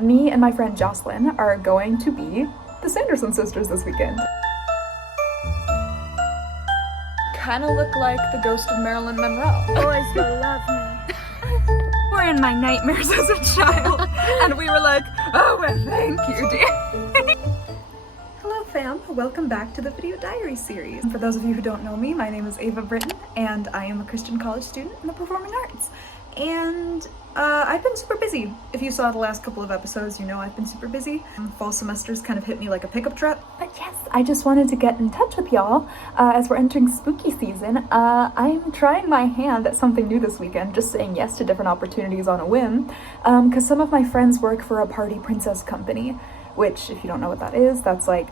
me and my friend Jocelyn are going to be the Sanderson Sisters this weekend. Kinda look like the ghost of Marilyn Monroe. Boys will love me. Were in my nightmares as a child, and we were like, oh, well, thank you, dear. Hello fam, welcome back to the Video Diary series. For those of you who don't know me, my name is Eva Britton, and I am a Christian college student in the performing arts. And I've been super busy. If you saw the last couple of episodes, you know I've been super busy. Fall semesters kind of hit me like a pickup truck. But yes, I just wanted to get in touch with y'all as we're entering spooky season. I'm trying my hand at something new this weekend, just saying yes to different opportunities on a whim, because some of my friends work for a party princess company, which, if you don't know what that is, that's like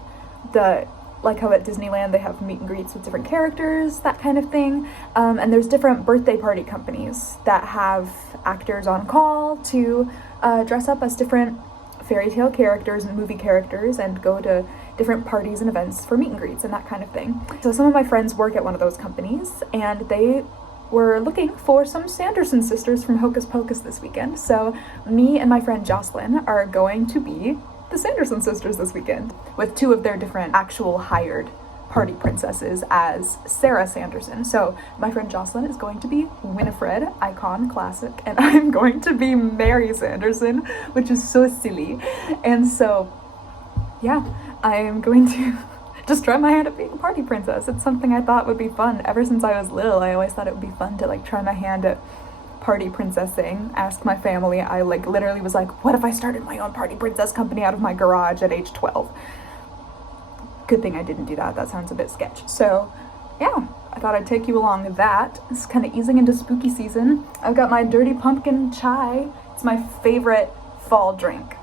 how at Disneyland they have meet and greets with different characters, that kind of thing. And there's different birthday party companies that have actors on call to dress up as different fairy tale characters and movie characters and go to different parties and events for meet and greets and that kind of thing. So some of my friends work at one of those companies, and they were looking for some Sanderson sisters from Hocus Pocus this weekend. So me and my friend Jocelyn are going to be the Sanderson Sisters this weekend, with two of their different actual hired party princesses as Sarah Sanderson. So my friend Jocelyn is going to be Winifred, icon, classic, and I'm going to be Mary Sanderson, which is so silly. And so, yeah, I am going to just try my hand at being a party princess. It's something I thought would be fun. Ever since I was little, I always thought it would be fun to like try my hand at party princessing. Ask my family. I like literally was like, what if I started my own party princess company out of my garage at age 12? Good thing I didn't do that. That sounds a bit sketch. So yeah, I thought I'd take you along with that. It's kind of easing into spooky season. I've got my dirty pumpkin chai. It's my favorite fall drink.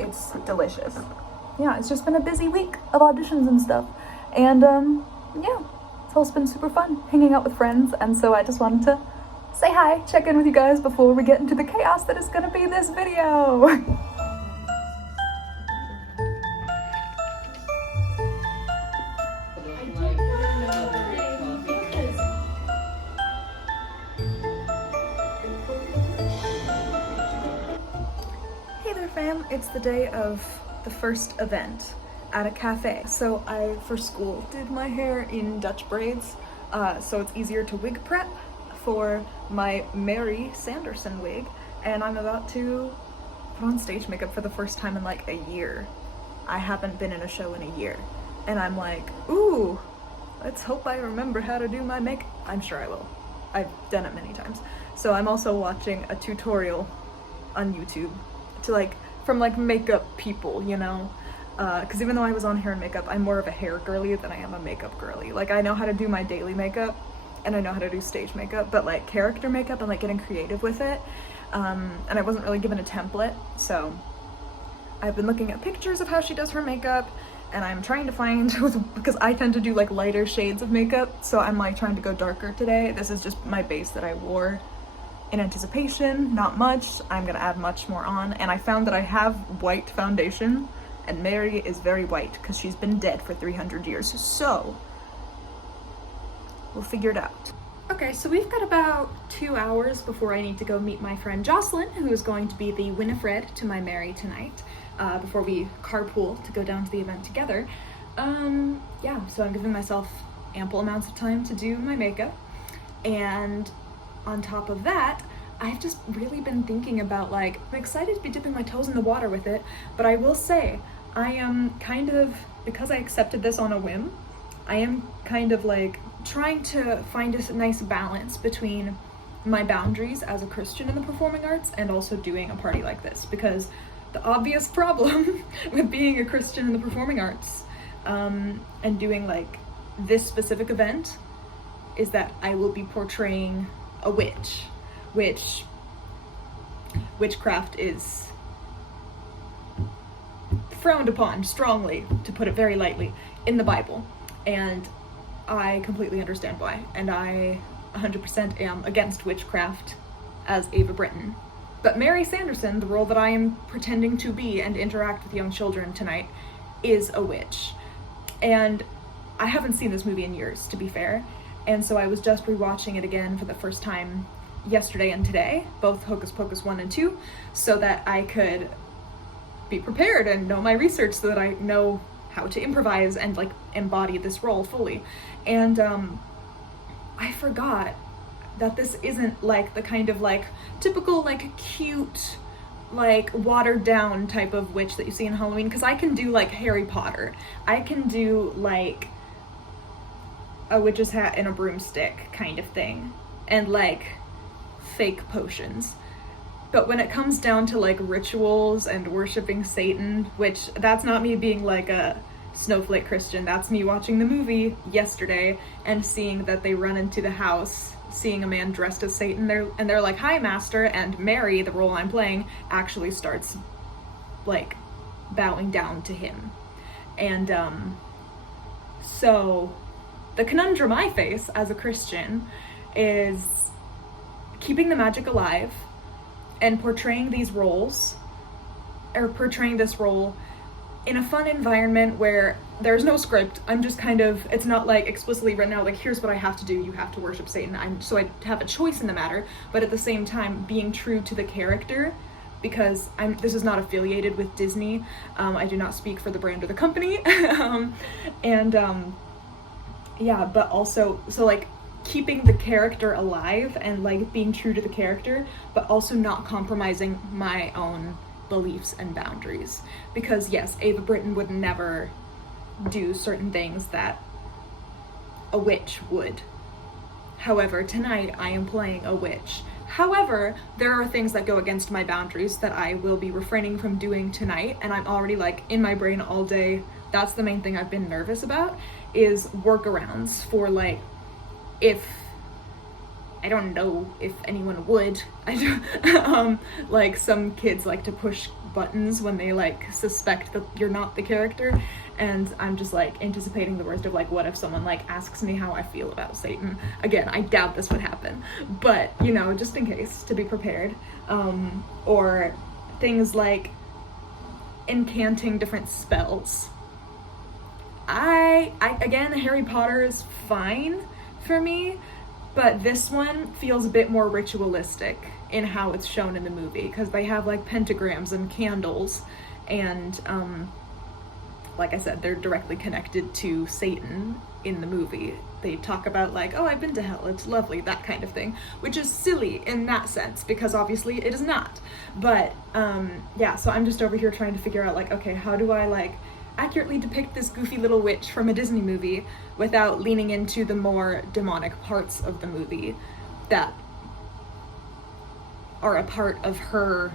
It's delicious. Yeah, it's just been a busy week of auditions and stuff. And yeah, it's also been super fun hanging out with friends. And so I just wanted to say hi, check in with you guys before we get into the chaos that is gonna be this video. Hey there fam, it's the day of the first event at a cafe. So I, for school, did my hair in Dutch braids, so it's easier to wig prep for my Mary Sanderson wig, and I'm about to put on stage makeup for the first time in like a year. I haven't been in a show in a year, and I'm like, ooh, let's hope I remember how to do my makeup. I'm sure I will. I've done it many times. So I'm also watching a tutorial on YouTube to like, from like makeup people, you know? Because even though I was on hair and makeup, I'm more of a hair girly than I am a makeup girly. Like, I know how to do my daily makeup, and I know how to do stage makeup, but like character makeup and like getting creative with it, and I wasn't really given a template, so I've been looking at pictures of how she does her makeup, and I'm trying to find, because I tend to do like lighter shades of makeup, so I'm like trying to go darker today. This is just my base that I wore in anticipation, not much. I'm gonna add much more on, and I found that I have white foundation, and Mary is very white because she's been dead for 300 years, so we'll figure it out. Okay, so we've got about 2 hours before I need to go meet my friend Jocelyn, who is going to be the Winifred to my Mary tonight, before we carpool to go down to the event together. Yeah, so I'm giving myself ample amounts of time to do my makeup, and on top of that, I've just really been thinking about, like, I'm excited to be dipping my toes in the water with it, but I will say, I am kind of, because I accepted this on a whim, I am kind of like trying to find a nice balance between my boundaries as a Christian in the performing arts and also doing a party like this, because the obvious problem with being a Christian in the performing arts and doing like this specific event is that I will be portraying a witch, which witchcraft is frowned upon strongly, to put it very lightly, in the Bible, and I completely understand why, and I 100% am against witchcraft as Eva Britton. But Mary Sanderson, the role that I am pretending to be and interact with young children tonight, is a witch. And I haven't seen this movie in years, to be fair, and so I was just rewatching it again for the first time yesterday and today, both Hocus Pocus 1 and 2, so that I could be prepared and know my research so that I know how to improvise and like embody this role fully. And I forgot that this isn't like the kind of like typical like cute like watered down type of witch that you see in Halloween, because I can do like Harry Potter, I can do like a witch's hat and a broomstick kind of thing, and like fake potions. But when it comes down to like rituals and worshiping Satan, which that's not me being like a snowflake Christian, that's me watching the movie yesterday and seeing that they run into the house, seeing a man dressed as Satan, they're like, "Hi, master," and Mary, the role I'm playing, actually starts like bowing down to him. And so the conundrum I face as a Christian is keeping the magic alive and portraying these roles, or portraying this role in a fun environment where there's no script. I'm just kind of, it's not like explicitly written out, like, here's what I have to do, you have to worship Satan. So I have a choice in the matter, but at the same time being true to the character, because this is not affiliated with Disney. I do not speak for the brand or the company. Yeah, but also, so like keeping the character alive and like being true to the character, but also not compromising my own beliefs and boundaries. Because yes, Eva Britton would never do certain things that a witch would. However, tonight I am playing a witch. However, there are things that go against my boundaries that I will be refraining from doing tonight, and I'm already like in my brain all day. That's the main thing I've been nervous about, is workarounds for like, if I don't know if anyone would. Like some kids like to push buttons when they like suspect that you're not the character, and I'm just like anticipating the worst of like, what if someone like asks me how I feel about Satan? Again, I doubt this would happen, but you know, just in case, to be prepared. Or things like incanting different spells. I again, Harry Potter is fine for me, but this one feels a bit more ritualistic in how it's shown in the movie, because they have like pentagrams and candles, and like I said, they're directly connected to Satan in the movie. They talk about like, oh, I've been to hell, it's lovely, that kind of thing, which is silly in that sense, because obviously it is not. But yeah, so I'm just over here trying to figure out like, okay, how do I like accurately depict this goofy little witch from a Disney movie without leaning into the more demonic parts of the movie that are a part of her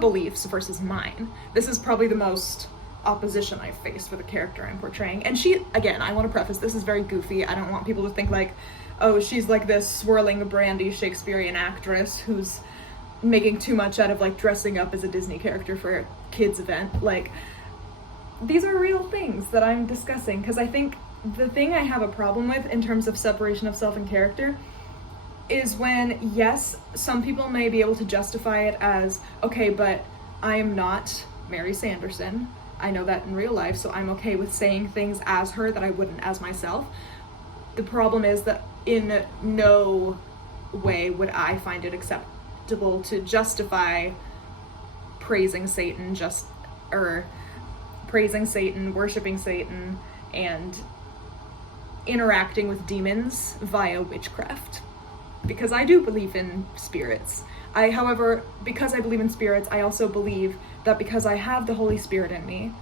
beliefs versus mine. This is probably the most opposition I've faced with a character I'm portraying. And she, again, I want to preface, this is very goofy. I don't want people to think like, oh, she's like this swirling brandy Shakespearean actress who's making too much out of like dressing up as a Disney character for a kids event. Like, these are real things that I'm discussing, because I think the thing I have a problem with in terms of separation of self and character is when, yes, some people may be able to justify it as, okay, but I am not Mary Sanderson. I know that in real life, so I'm okay with saying things as her that I wouldn't as myself. The problem is that in no way would I find it acceptable to justify praising Satan, praising Satan, worshiping Satan, and interacting with demons via witchcraft. Because I do believe in spirits. However, because I believe in spirits, I also believe that because I have the Holy Spirit in me,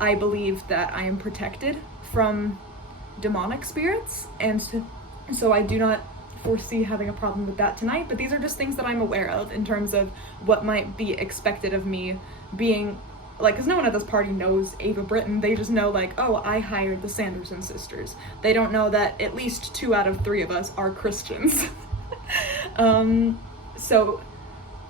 I believe that I am protected from demonic spirits, and so I do not foresee having a problem with that tonight. But these are just things that I'm aware of in terms of what might be expected of me being like, because no one at this party knows Eva Britton. They just know like, oh, I hired the Sanderson Sisters. They don't know that at least 2 out of 3 of us are Christians. So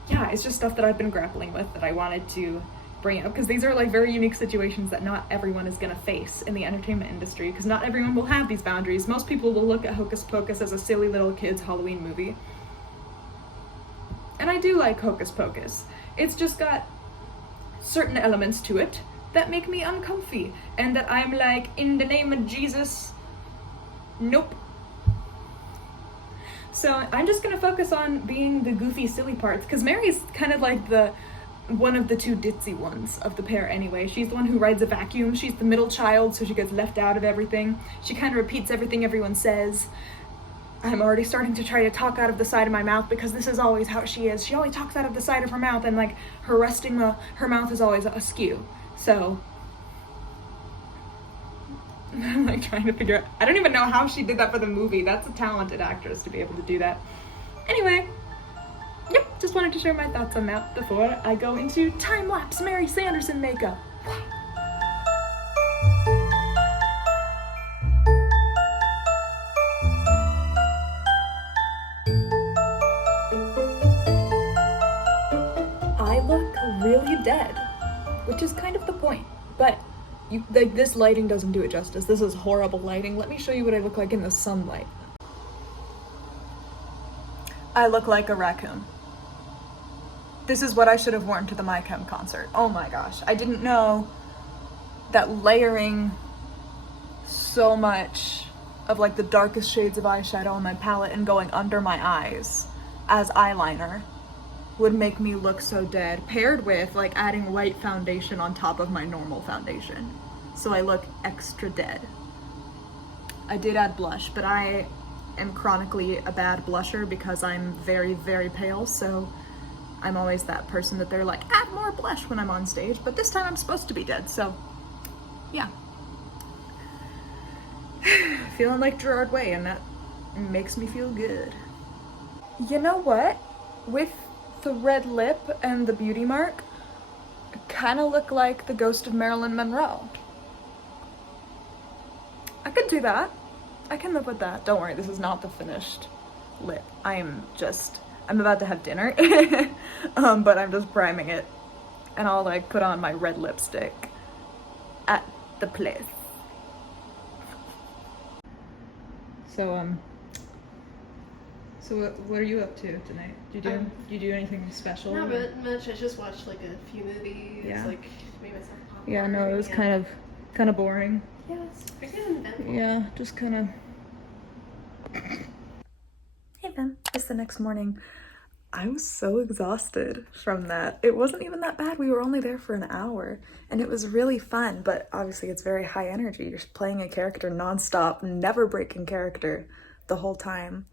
yeah, it's just stuff that I've been grappling with that I wanted to bring up, because these are like very unique situations that not everyone is going to face in the entertainment industry, because not everyone will have these boundaries. Most people will look at Hocus Pocus as a silly little kid's Halloween movie. And I do like Hocus Pocus. It's just got certain elements to it that make me uncomfy, and that I'm like, in the name of Jesus, nope. So I'm just gonna focus on being the goofy, silly parts, because Mary's kind of like the one of the two ditzy ones of the pair anyway. She's the one who rides a vacuum. She's the middle child, so she gets left out of everything. She kind of repeats everything everyone says. I'm already starting to try to talk out of the side of my mouth because this is always how she is. She always talks out of the side of her mouth, and like her mouth is always askew. So I'm like trying to figure out, I don't even know how she did that for the movie. That's a talented actress to be able to do that. Anyway, yep, just wanted to share my thoughts on that before I go into time-lapse Mary Sanderson makeup. I look really dead, which is kind of the point, but this lighting doesn't do it justice. This is horrible lighting. Let me show you what I look like in the sunlight. I look like a raccoon. This is what I should have worn to the My Chem concert. Oh my gosh. I didn't know that layering so much of like the darkest shades of eyeshadow on my palette and going under my eyes as eyeliner would make me look so dead, paired with like adding white foundation on top of my normal foundation. So I look extra dead. I did add blush, but I am chronically a bad blusher because I'm very, very pale, so I'm always that person that they're like, add more blush when I'm on stage, but this time I'm supposed to be dead, so yeah. Feeling like Gerard Way, and that makes me feel good. You know what? With the red lip and the beauty mark, I kind of look like the ghost of Marilyn Monroe. I could do that. I can live with that. Don't worry, this is not the finished lip. I'm about to have dinner, but I'm just priming it, and I'll like put on my red lipstick at the place. So what are you up to tonight? Do you do anything special? Not much. I just watched like a few movies. Yeah. Like made myself popcorn. Yeah, no, it was kind of boring. Yeah, it's pretty uneventful. Yeah, just kind of. Hey Ben, it's the next morning. I was so exhausted from that. It wasn't even that bad. We were only there for an hour, and it was really fun, but obviously it's very high energy. You're just playing a character nonstop, never breaking character the whole time.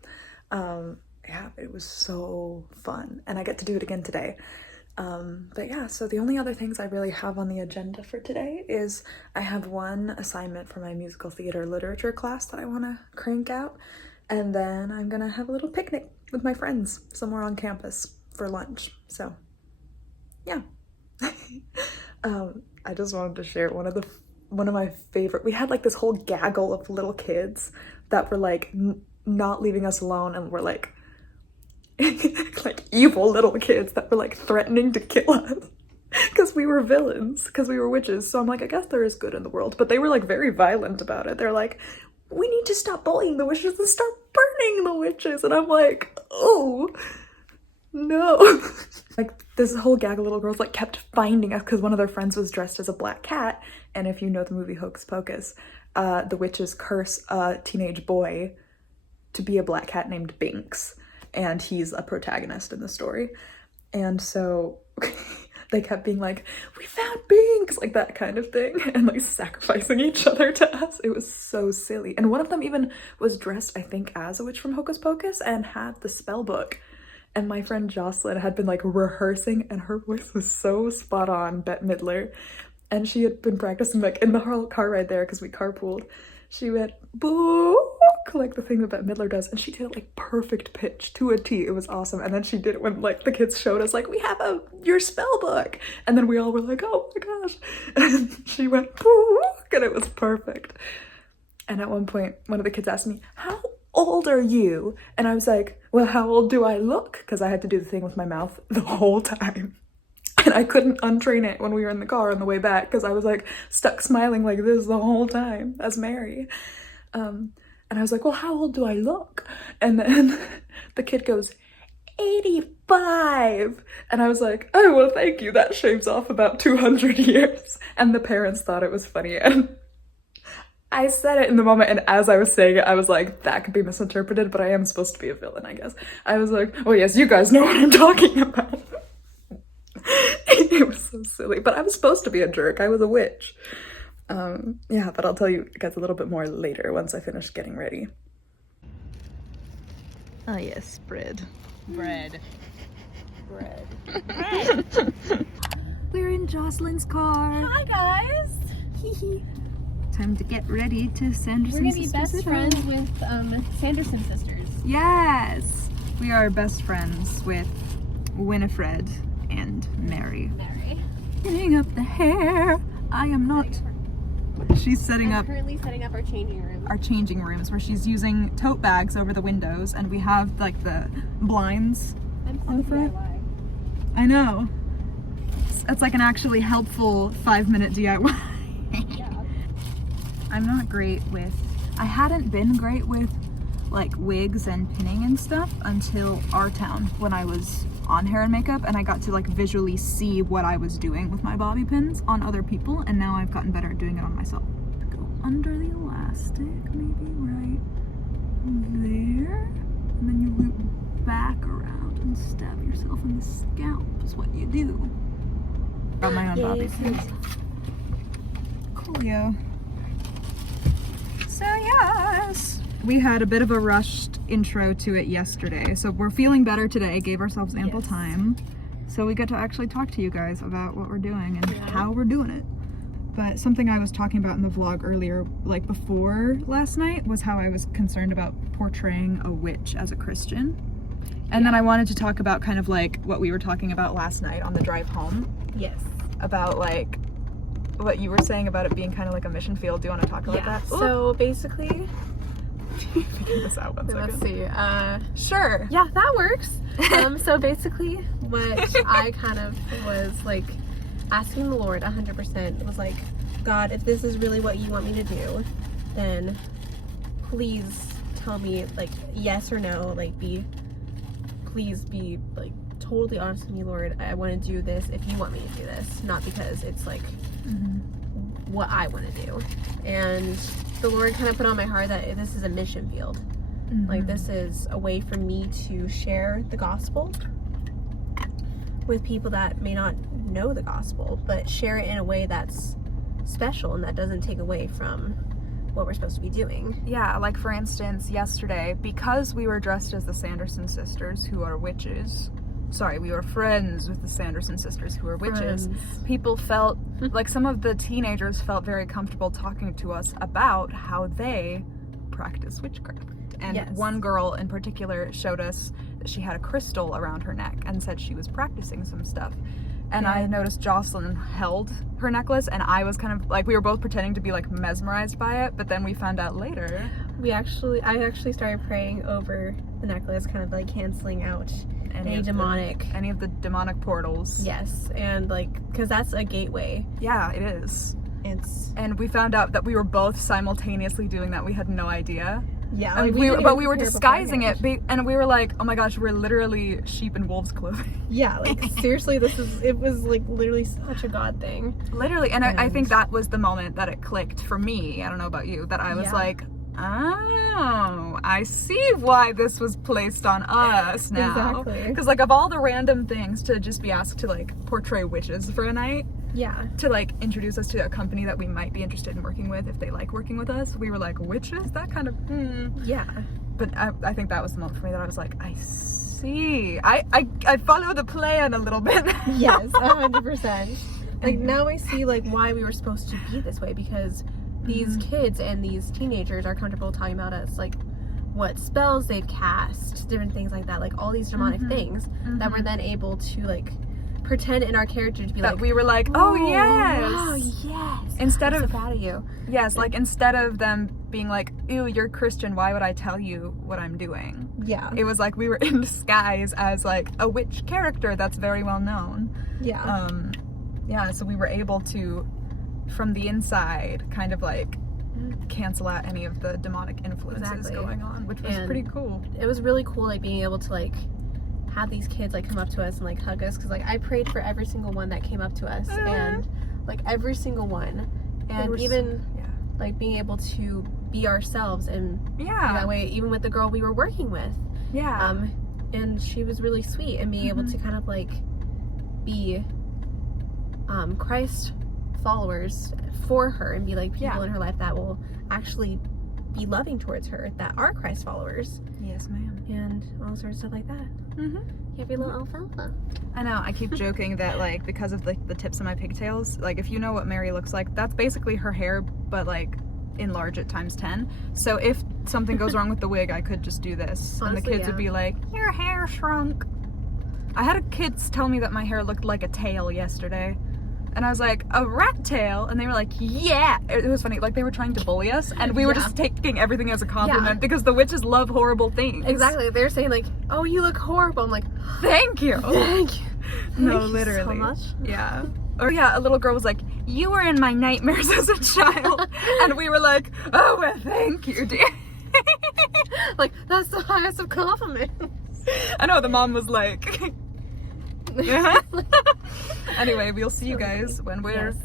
Yeah, it was so fun, and I get to do it again today. But yeah, so the only other things I really have on the agenda for today is I have one assignment for my musical theater literature class that I want to crank out, and then I'm gonna have a little picnic with my friends somewhere on campus for lunch. So yeah. I just wanted to share one of my favorite, we had like this whole gaggle of little kids that were like not leaving us alone, and were like like evil little kids that were like threatening to kill us because we were villains, because we were witches. So I'm like, I guess there is good in the world, but they were like very violent about it. They're like, we need to stop bullying the witches and start burning the witches. And I'm like, oh no. Like this whole gaggle of little girls like kept finding us because one of their friends was dressed as a black cat, and if you know the movie Hocus Pocus, the witches curse a teenage boy to be a black cat named Binks, and he's a protagonist in the story. And so they kept being like, we found Binks, like that kind of thing, and like sacrificing each other to us. It was so silly. And one of them even was dressed, I think, as a witch from Hocus Pocus and had the spell book. And my friend Jocelyn had been like rehearsing, and her voice was so spot on, Bette Midler. And she had been practicing like in the car ride there, because we carpooled. She went, boo, like the thing that Bette Midler does, and she did it like perfect pitch to a T. It was awesome. And then she did it when like the kids showed us like, we have your spell book, and then we all were like, oh my gosh. And she went, boo, and it was perfect. And at one point one of the kids asked me, how old are you? And I was like, well, how old do I look? Because I had to do the thing with my mouth the whole time, and I couldn't untrain it when we were in the car on the way back, because I was like stuck smiling like this the whole time as Mary. And I was like, well, how old do I look? And then the kid goes, 85. And I was like, oh, well, thank you. That shaves off about 200 years. And the parents thought it was funny. And I said it in the moment, and as I was saying it, I was like, that could be misinterpreted, but I am supposed to be a villain, I guess. I was like, oh yes, you guys know what I'm talking about. So silly. But I was supposed to be a jerk. I was a witch. Yeah, but I'll tell you guys a little bit more later once I finish getting ready. Oh yes, bread. Bread. Bread. We're in Jocelyn's car. Hi guys. Time to get ready to Sanderson We're gonna be Sisters. best friends with Sanderson Sisters. Yes! We are best friends with Winifred and Mary. Setting up the hair. I am not. She's setting up Currently setting up our changing room. our changing rooms where she's using tote bags over the windows and we have like the blinds I'm on the so front. DIY. I know. It's like an actually helpful 5-minute DIY. Yeah. I'm not great with, I hadn't been great with like wigs and pinning and stuff until our town when I was on hair and makeup and I got to like visually see what I was doing with my bobby pins on other people, and now I've gotten better at doing it on myself. Go under the elastic, maybe right there, and then you loop back around and stab yourself in the scalp is what you do. Got my own bobby pins. Coolio. So yes, we had a bit of a rushed intro to it yesterday, so we're feeling better today, gave ourselves ample time, so we get to actually talk to you guys about what we're doing and how we're doing it. But something I was talking about in the vlog earlier, like before last night, was how I was concerned about portraying a witch as a Christian. And then I wanted to talk about kind of like what we were talking about last night on the drive home. Yes. About like what you were saying about it being kind of like a mission field. Do you want to talk about that? So basically, Figure this out 1 second. let's see. Sure. Yeah, that works. So basically, what I kind of was like asking the Lord 100% was like, God, if this is really what you want me to do, then please tell me like yes or no. Like please be like totally honest with me, Lord. I want to do this if you want me to do this, not because it's like what I want to do. And the Lord kind of put on my heart that this is a mission field. Like this is a way for me to share the gospel with people that may not know the gospel, but share it in a way that's special and that doesn't take away from what we're supposed to be doing. Yeah, like for instance, yesterday, because we were dressed as the Sanderson Sisters, who are witches. Sorry, we were friends with the Sanderson Sisters, who are witches. Friends. People felt, like some of the teenagers felt very comfortable talking to us about how they practice witchcraft. And Yes. one girl in particular showed us that she had a crystal around her neck and said she was practicing some stuff. And I noticed Jocelyn held her necklace, and I was kind of like, we were both pretending to be like mesmerized by it, but then we found out later. I actually started praying over the necklace, kind of like canceling out any of the demonic portals. Yes, and like, because that's a gateway. Yeah, it is. And we found out that we were both simultaneously doing that. We had no idea. yeah, And like, we were disguising it, and we were like, oh my gosh, we're literally sheep in wolves' clothing. Yeah, like seriously, it was like literally such a God thing. Literally, and I think that was the moment that it clicked for me. I don't know about you, that I was like, oh, I see why this was placed on us now. Exactly. Because like of all the random things to just be asked to like portray witches for a night, Yeah. to like introduce us to a company that we might be interested in working with if they like working with us, we were like, witches? That kind of, Yeah. But I think that was the moment for me that I was like, I see. I follow the plan a little bit. Yes, 100%. Like now I see like why we were supposed to be this way, because these kids and these teenagers are comfortable talking about us, like what spells they've cast, different things like that, like all these demonic things that we're then able to like pretend in our character to be that like, we were like, oh yes. wow, yes. Instead I'm of so proud of you. Yes, like instead of them being like, ew, you're Christian, why would I tell you what I'm doing? Yeah. It was like we were in disguise as like a witch character that's very well known. Yeah. Yeah, so we were able to, from the inside, kind of like cancel out any of the demonic influences going on, which was pretty cool. It was really cool, like being able to like have these kids like come up to us and like hug us, because like I prayed for every single one that came up to us, and like every single one, and even like being able to be ourselves and that way, even with the girl we were working with, and she was really sweet, and being able to kind of like be Christ followers for her and be like people Yeah. in her life that will actually be loving towards her, that are Christ followers, Yes, ma'am. and all sorts of stuff like that. Mm-hmm. You have your little alfalfa. I know, I keep joking that, like, because of, like, the tips of my pigtails, like, if you know what Mary looks like, that's basically her hair, but, like, enlarge it times 10. So if something goes wrong with the wig, I could just do this. And the Honestly, kids would yeah. be like, your hair shrunk. I had kids tell me that my hair looked like a tail yesterday. And I was like, a rat tail? And they were like, yeah. It was funny, like, they were trying to bully us, and we were Yeah. just taking everything as a compliment, Yeah. because the witches love horrible things. Exactly. They're saying like, oh, you look horrible. I'm like, Thank you. thank you. No, Thank you literally. so much. Yeah. Or yeah, a little girl was like, you were in my nightmares as a child. And we were like, oh, well, thank you, dear. Like, that's the highest of compliments. I know, the mom was like, yeah. Anyway, we'll see you guys when we're... Yes.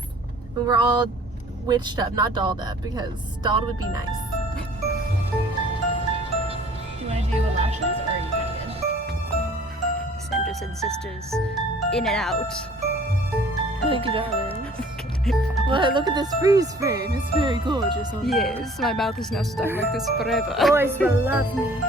When we're all witched up, not dolled up, because dolled would be nice. Do you want to do lashes or are you kind of good? Sanderson Sisters, in and out. Thank you, darling. Well, look at this freeze frame. It's very gorgeous. Yes, my mouth is now stuck like this forever. Boys will love me.